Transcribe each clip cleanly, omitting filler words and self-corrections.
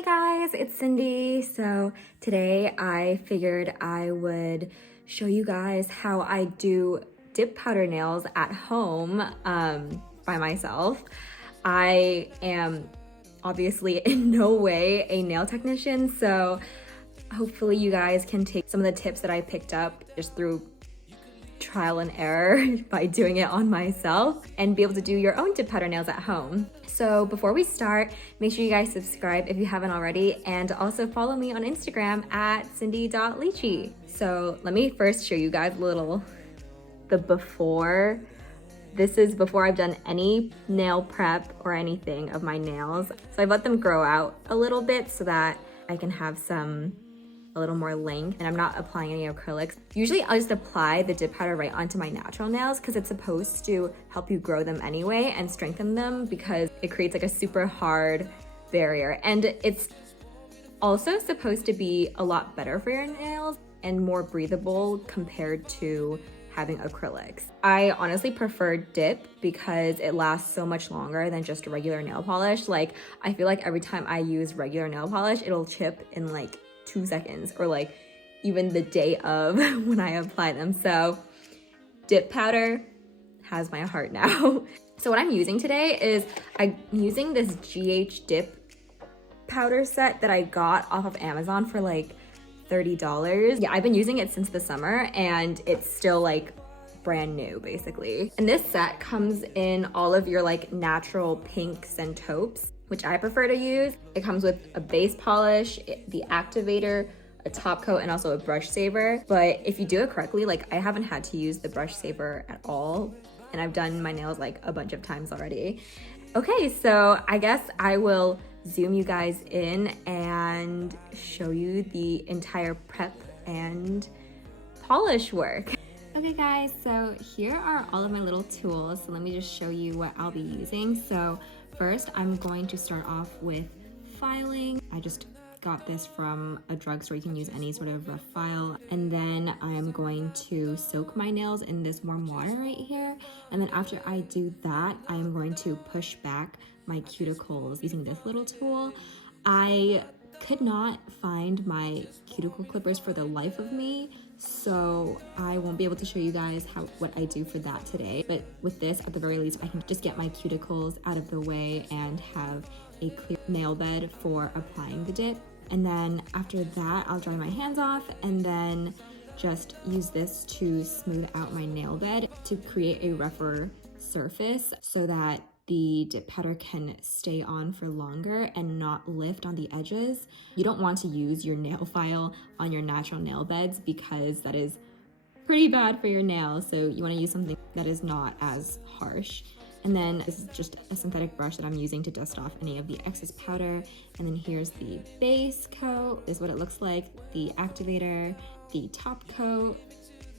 Hey guys, it's Cindy. So today I figured I would show you guys how I do dip powder nails at home by myself. I am obviously in no way a nail technician, so hopefully you guys can take some of the tips that I picked up just through trial and error by doing it on myself and be able to do your own dip powder nails at home. So before we start, make sure you guys subscribe if you haven't already, and also follow me on Instagram at cindy.lychee. So let me first show you guys the before. This is before I've done any nail prep or anything of my nails. So I've let them grow out a little bit so that I can have a little more length, and I'm not applying any acrylics. Usually I'll just apply the dip powder right onto my natural nails because it's supposed to help you grow them anyway and strengthen them, because it creates like a super hard barrier. And it's also supposed to be a lot better for your nails and more breathable compared to having acrylics. I honestly prefer dip because it lasts so much longer than just regular nail polish. Like, I feel like every time I use regular nail polish, it'll chip in like 2 seconds, or like even the day of when I apply them. So dip powder has my heart now. So what I'm using today is I'm using this GH dip powder set that I got off of Amazon for like $30. Yeah, I've been using it since the summer and it's still like brand new basically. And this set comes in all of your like natural pinks and taupes, which I prefer to use. It comes with a base polish, the activator, a top coat, and also a brush saver. But if you do it correctly, like I haven't had to use the brush saver at all, and I've done my nails like a bunch of times already. Okay, so I guess I will zoom you guys in and show you the entire prep and polish work. Okay guys, so here are all of my little tools. So let me just show you what I'll be using. So first, I'm going to start off with filing. I just got this from a drugstore. You can use any sort of rough file. And then I'm going to soak my nails in this warm water right here. And then after I do that, I'm going to push back my cuticles using this little tool. I could not find my cuticle clippers for the life of me, so I won't be able to show you guys what I do for that today. But with this, at the very least, I can just get my cuticles out of the way and have a clear nail bed for applying the dip. And then after that, I'll dry my hands off and then just use this to smooth out my nail bed to create a rougher surface so that the dip powder can stay on for longer and not lift on the edges. You don't want to use your nail file on your natural nail beds because that is pretty bad for your nails. So you want to use something that is not as harsh. And then this is just a synthetic brush that I'm using to dust off any of the excess powder. And then here's the base coat. This is what it looks like, the activator, the top coat.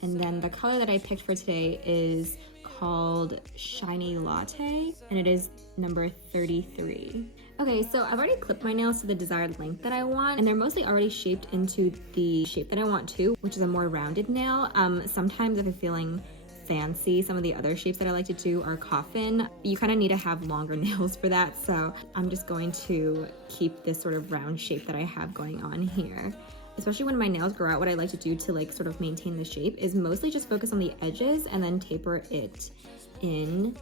And then the color that I picked for today is called Shiny Latte, and it is number 33. Okay, so I've already clipped my nails to the desired length that I want, and they're mostly already shaped into the shape that I want too, which is a more rounded nail. Sometimes if I'm feeling fancy, some of the other shapes that I like to do are coffin. You kind of need to have longer nails for that, so I'm just going to keep this sort of round shape that I have going on here. Especially when my nails grow out, what I like to do to like sort of maintain the shape is mostly just focus on the edges and then taper it in.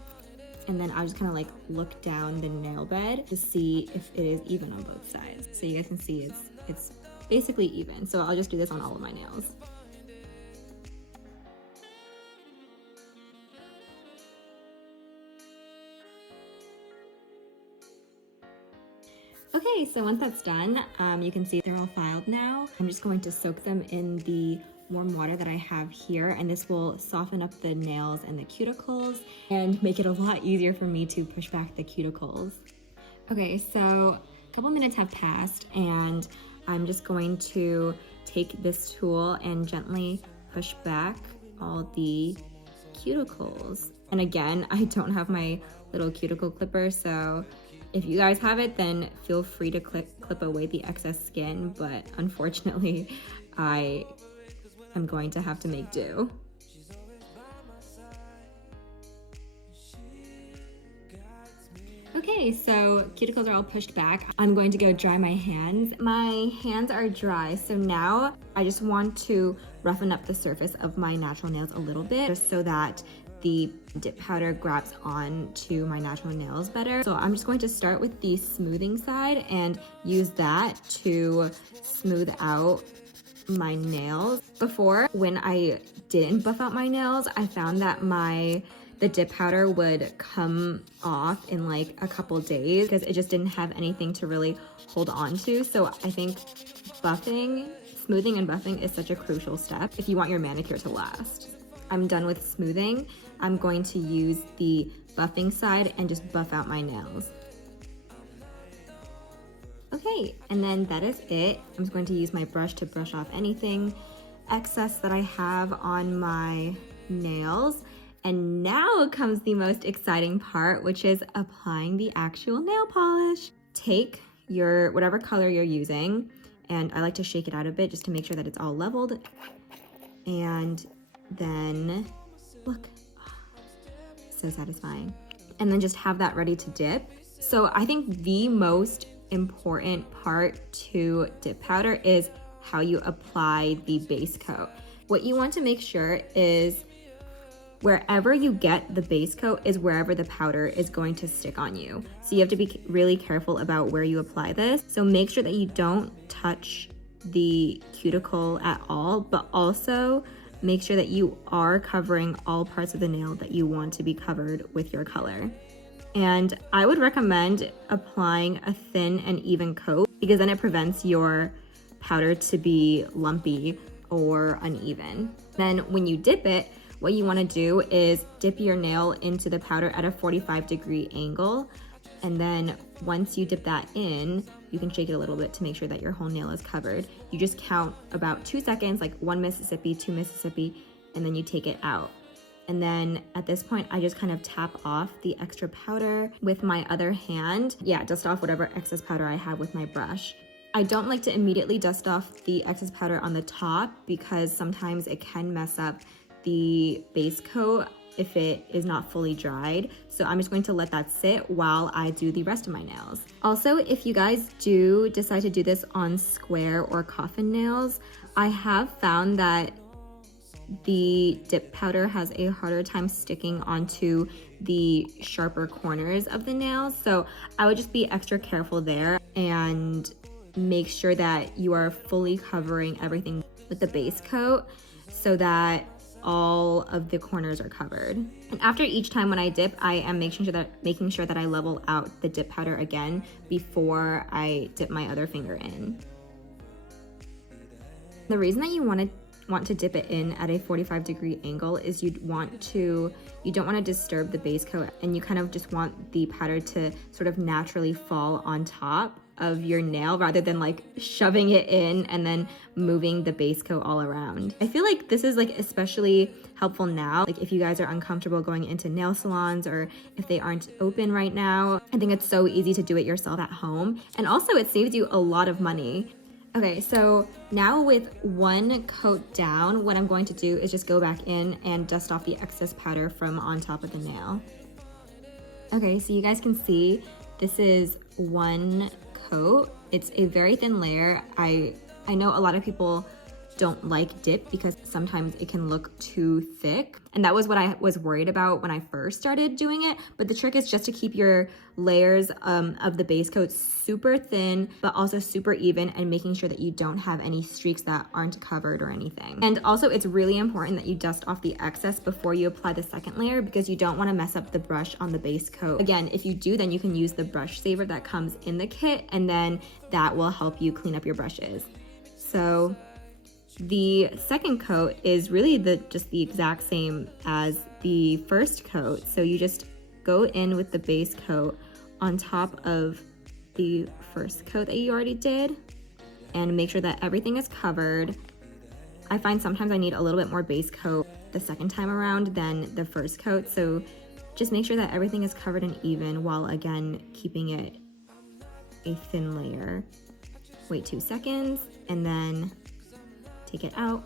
And then I'll just kind of like look down the nail bed to see if it is even on both sides. So you guys can see it's basically even. So I'll just do this on all of my nails. Okay, so once that's done, you can see they're all filed now. I'm just going to soak them in the warm water that I have here, and this will soften up the nails and the cuticles and make it a lot easier for me to push back the cuticles. Okay, so a couple minutes have passed, and I'm just going to take this tool and gently push back all the cuticles. And again, I don't have my little cuticle clipper, so if you guys have it, then feel free to clip away the excess skin, but unfortunately, I am going to have to make do. Okay, so cuticles are all pushed back. I'm going to go dry my hands. My hands are dry, so now I just want to roughen up the surface of my natural nails a little bit just so that the dip powder grabs on to my natural nails better. So I'm just going to start with the smoothing side and use that to smooth out my nails. Before, when I didn't buff out my nails, I found that the dip powder would come off in like a couple days because it just didn't have anything to really hold on to. So I think smoothing and buffing is such a crucial step if you want your manicure to last. I'm done with smoothing. I'm going to use the buffing side and just buff out my nails. Okay, and then that is it. I'm just going to use my brush to brush off anything excess that I have on my nails. And now comes the most exciting part, which is applying the actual nail polish. Take your whatever color you're using, and I like to shake it out a bit just to make sure that it's all leveled. And then, look, so satisfying. And then just have that ready to dip. So I think the most important part to dip powder is how you apply the base coat. What you want to make sure is wherever you get the base coat is wherever the powder is going to stick on you. So you have to be really careful about where you apply this. So make sure that you don't touch the cuticle at all, but also make sure that you are covering all parts of the nail that you want to be covered with your color. And I would recommend applying a thin and even coat because then it prevents your powder to be lumpy or uneven. Then when you dip it, what you want to do is dip your nail into the powder at a 45-degree angle. And then once you dip that in, you can shake it a little bit to make sure that your whole nail is covered. You just count about 2 seconds, like 1 Mississippi, 2 Mississippi, and then you take it out. And then at this point, I just kind of tap off the extra powder with my other hand. Yeah, dust off whatever excess powder I have with my brush. I don't like to immediately dust off the excess powder on the top because sometimes it can mess up the base coat if it is not fully dried. So I'm just going to let that sit while I do the rest of my nails. Also, if you guys do decide to do this on square or coffin nails, I have found that the dip powder has a harder time sticking onto the sharper corners of the nails. So I would just be extra careful there and make sure that you are fully covering everything with the base coat so that all of the corners are covered. And after each time when I dip, I am making sure that I level out the dip powder again before I dip my other finger in. The reason that you want to dip it in at a 45-degree angle is you don't want to disturb the base coat, and you kind of just want the powder to sort of naturally fall on top of your nail rather than like shoving it in and then moving the base coat all around. I feel like this is like especially helpful now, like if you guys are uncomfortable going into nail salons or if they aren't open right now. I think it's so easy to do it yourself at home, and also it saves you a lot of money. Okay, so now with one coat down, what I'm going to do is just go back in and dust off the excess powder from on top of the nail. Okay, so you guys can see this is one coat. It's a very thin layer. I know a lot of people don't like dip because sometimes it can look too thick, and that was what I was worried about when I first started doing it. But the trick is just to keep your layers of the base coat super thin but also super even, and making sure that you don't have any streaks that aren't covered or anything. And also it's really important that you dust off the excess before you apply the second layer because you don't want to mess up the brush on the base coat. Again, if you do, then you can use the brush saver that comes in the kit, and then that will help you clean up your brushes. So the second coat is really just the exact same as the first coat. So you just go in with the base coat on top of the first coat that you already did and make sure that everything is covered. I find sometimes I need a little bit more base coat the second time around than the first coat. So just make sure that everything is covered and even while again keeping it a thin layer. Wait 2 seconds and then take it out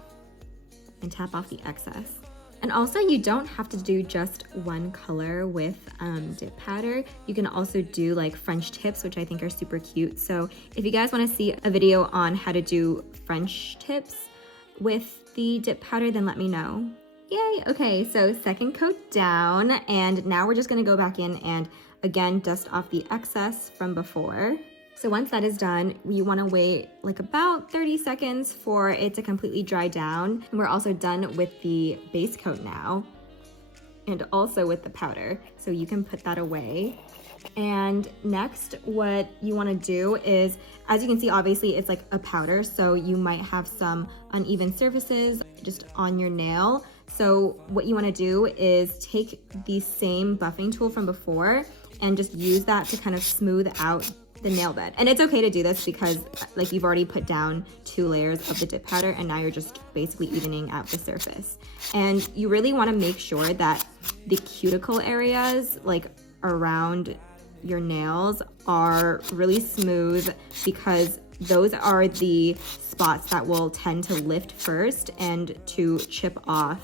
and tap off the excess. And also, you don't have to do just one color with dip powder. You can also do like French tips, which I think are super cute. So if you guys want to see a video on how to do French tips with the dip powder, then let me know. Yay! Okay, so second coat down, and now we're just gonna go back in and again dust off the excess from before. So once that is done, you wanna wait like about 30 seconds for it to completely dry down. And we're also done with the base coat now, and also with the powder. So you can put that away. And next, what you wanna do is, as you can see, obviously it's like a powder, so you might have some uneven surfaces just on your nail. So what you wanna do is take the same buffing tool from before and just use that to kind of smooth out the nail bed. And it's okay to do this because like you've already put down 2 layers of the dip powder, and now you're just basically evening out the surface. And you really wanna make sure that the cuticle areas, like around your nails, are really smooth, because those are the spots that will tend to lift first and to chip off.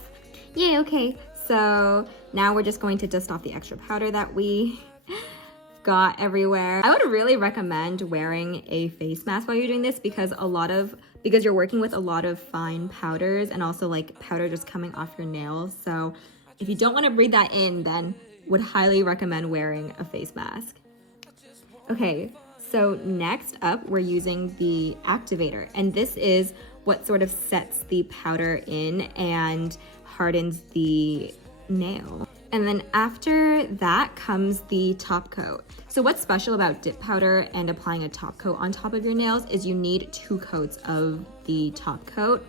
Yay, okay, so now we're just going to dust off the extra powder that we got everywhere. I would really recommend wearing a face mask while you're doing this, because you're working with a lot of fine powders and also like powder just coming off your nails. So if you don't want to breathe that in, then would highly recommend wearing a face mask. Okay, so next up we're using the activator, and this is what sort of sets the powder in and hardens the nail. And then after that comes the top coat. So what's special about dip powder and applying a top coat on top of your nails is you need 2 coats of the top coat.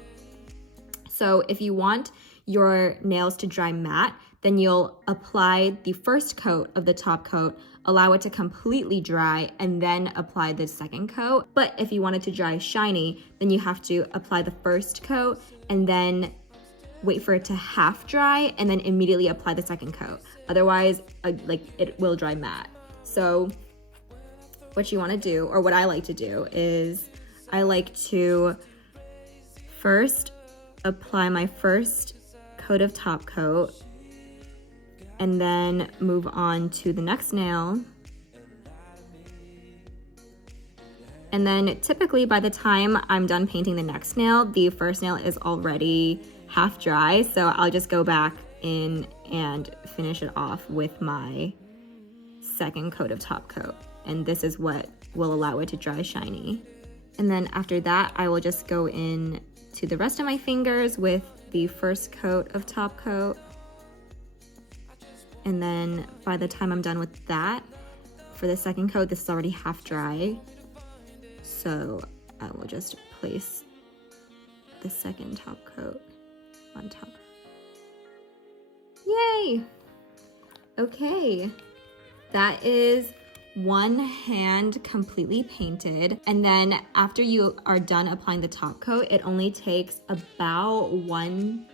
So if you want your nails to dry matte, then you'll apply the first coat of the top coat, allow it to completely dry, and then apply the second coat. But if you want it to dry shiny, then you have to apply the first coat and then wait for it to half dry and then immediately apply the second coat. Otherwise, like it will dry matte. So what you want to do, or what I like to do, is I like to first apply my first coat of top coat and then move on to the next nail. And then typically by the time I'm done painting the next nail, the first nail is already half dry, so I'll just go back in and finish it off with my second coat of top coat. And this is what will allow it to dry shiny. And then after that, I will just go in to the rest of my fingers with the first coat of top coat. And then by the time I'm done with that, for the second coat, this is already half dry. So I will just place the second top coat on top. Yay! Okay, that is one hand completely painted. And then after you are done applying the top coat, it only takes about 1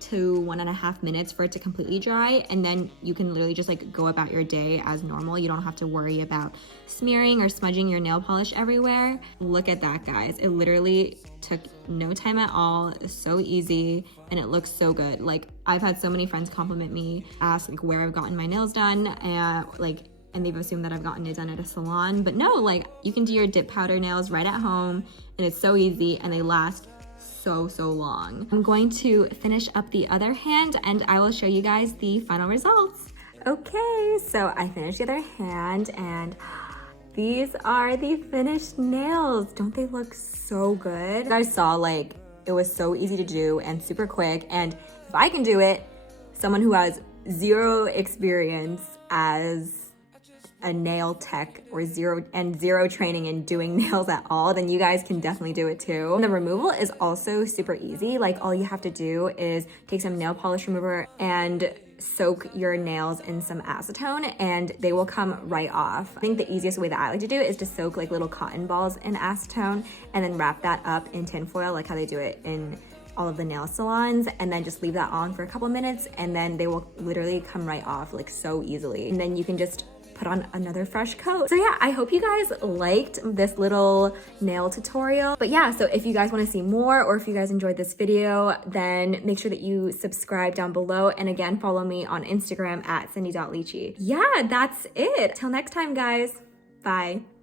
to 1.5 minutes for it to completely dry, and then you can literally just like go about your day as normal. You don't have to worry about smearing or smudging your nail polish everywhere. Look at that, guys. It literally took no time at all. It's so easy and it looks so good. Like, I've had so many friends compliment me, ask like where I've gotten my nails done, and they've assumed that I've gotten it done at a salon, but no, like you can do your dip powder nails right at home, and it's so easy and they last so long. I'm going to finish up the other hand and I will show you guys the final results. Okay, so I finished the other hand and these are the finished nails. Don't they look so good? You guys saw, like, it was so easy to do and super quick, and if I can do it, someone who has 0 experience as a nail tech or zero training in doing nails at all, then you guys can definitely do it too. And the removal is also super easy. Like, all you have to do is take some nail polish remover and soak your nails in some acetone and they will come right off. I think the easiest way that I like to do it is to soak like little cotton balls in acetone and then wrap that up in tin foil, like how they do it in all of the nail salons, and then just leave that on for a couple minutes and then they will literally come right off, like, so easily. And then you can just put put on another fresh coat. So yeah, I hope you guys liked this little nail tutorial. But yeah, so if you guys want to see more, or if you guys enjoyed this video, then make sure that you subscribe down below. And again, follow me on Instagram at cindy.lychee. Yeah, that's it. Till next time, guys. Bye.